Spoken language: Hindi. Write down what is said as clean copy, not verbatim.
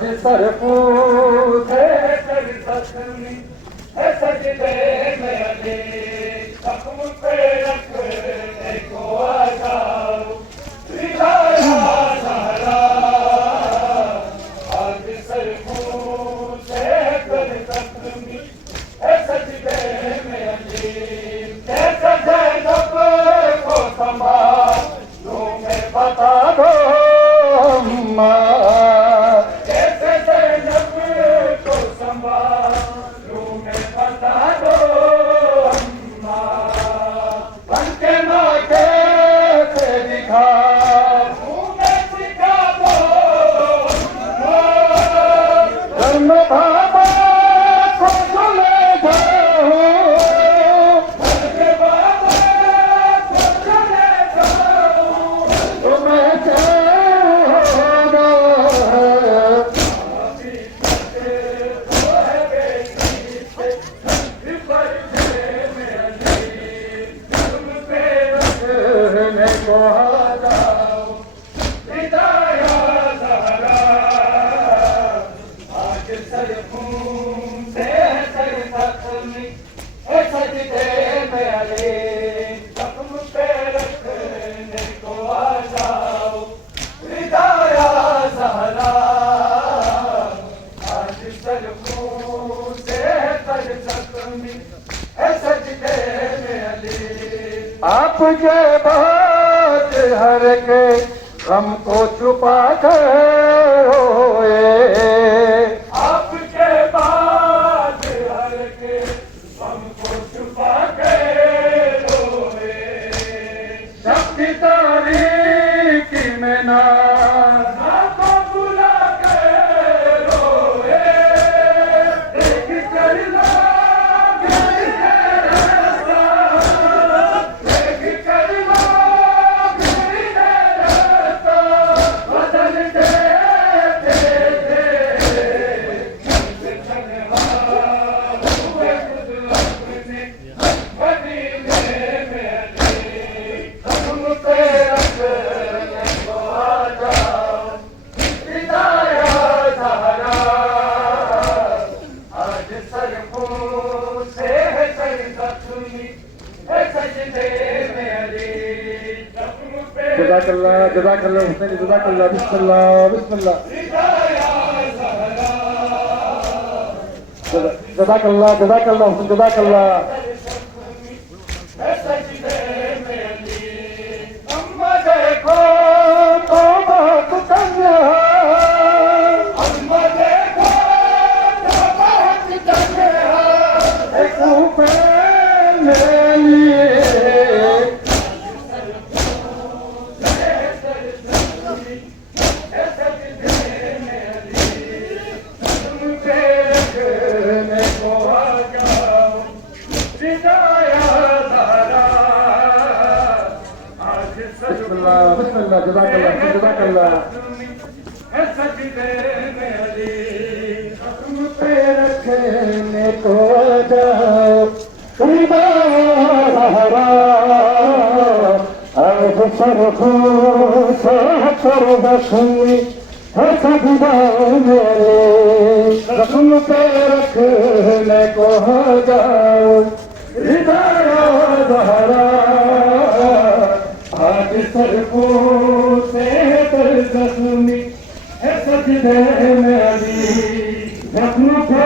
आज सरफू से कर सजनी है सजदे में अली जख्म पे रखने को आ जाओ रिदाया ज़हरा आज सरफू से कर सजनी है सजदे में अली कैसे ज़ैनब को संभालूं मैं बता दो अम्मा कैसे ज़ैनब को संभालूं मैं बता दो अम्मा बनके माँ कैसे दिखाऊं मैं सिखा दो अम्मा घर में बाबा को चले जाओ घर में बाबा को चले जाओ तो मैं चाहूँगा अभी तक वो है बेटी से विपर से मेरी तुम पे रखने को आ जाओ हिदाया ज़हरा आज सरफूं से सर तख्मी है सजदे में अली जख्म पे रखने को आ जाओ हिदाया ज़हरा आज सरफूं से सर तख्मी है सजदे में अली आपके बाद हर के गम को छुपा कर रोए आपके बाद हर के गम को छुपा के रोए शक्ति तारीकी में ना को बुला के रोए देख कर लोग ये रास्ता देख कर लोग ये रास्ता बदल देते थे चलने वालों हुए खुद अपने मदीने में अली जख्म पे रखने को आ जाओ हिदाया ज़हरा आज सरफूं से सर तख्मी है सजदे में अली जख्म पे जज़ाकल्लाह हुसैन जज़ाकल्लाह बिस्मिल्लाह बिस्मिल्लाह हिदाया ज़हरा जज़ाकल्लाह हुसैन जज़ाकल्लाह है सजदे में अली अम्मा देखो तो बात करना अम्मा देखो तो बहुत तन्हा एक पे ले लिए रखने को आ जाओ हिदाया ज़हरा आज बिस्मिल्लाह बिस्मिल्लाह जज़ाकल्लाह है सजदे में अली तुम पे रखने को आ जाओ ज़हरा आज सरफूं से सर तख्मी है सजदे मेरे जख्म पे रखने को आ जाओ हिदाया ज़हरा आज सरफूं से सर तख्मी है सजदे में अली जख्म पे